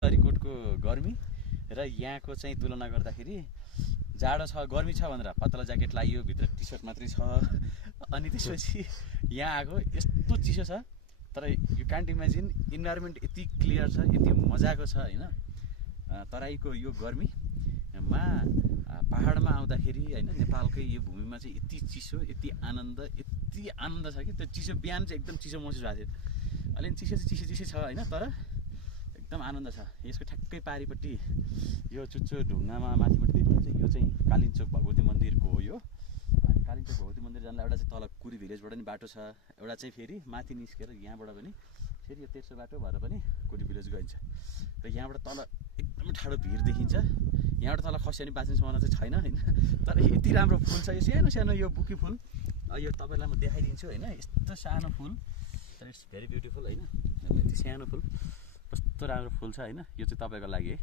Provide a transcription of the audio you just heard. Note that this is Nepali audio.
रिकोटको गर्मी र यहाँको चाहिँ तुलना गर्दाखेरि जाडो छ गर्मी छ भनेर पतला ज्याकेट लगाइयो भित्र टी सर्ट मात्रै छ अनि त्यसपछि यहाँ आएको यस्तो चिसो छ तर यु कान्ट इमेजिन इन्भाइरोमेन्ट यति क्लियर छ यति मजाको छ हैन तराईको यो गर्मीमा पहाडमा आउँदाखेरि हैन नेपालकै यो भूमिमा चाहिँ यति चिसो यति आनन्द छ कि त्यो चिसो बिहान चाहिँ एकदम चिसो महसुस भएको थियो अलि चिसो छ हैन तर एकदम आनन्द छ यसको ठ्याक्कै पारिपट्टि यो चुच्चो ढुङ्गामा माथिपट्टि देख्नुहुन्छ यो चाहिँ कालिन्चोक भगवती मन्दिरको हो यो अनि कालिन्चोक भगवती मन्दिर जानलाई एउटा चाहिँ तल कुरी भिलेजबाट नि बाटो छ एउटा चाहिँ फेरि माथि निस्केर यहाँबाट पनि फेरि यो तेर्सो बाटो भएर पनि कुरी भिलेज गइन्छ र यहाँबाट तल एकदमै ठाडो भिड देखिन्छ यहाँबाट तल खस्यो भने बाँच्ने सम्भावना चाहिँ छैन हैन तर यति राम्रो फुल छ यो सानो यो बुकी फुल यो तपाईँलाई म देखाइदिन्छु हैन यस्तो सानो फुल तर इट्स भेरी ब्युटिफुल हैन यति सानो फुल कस्तो राम्रो फुल छ हैन यो चाहिँ तपाईँको लागि है।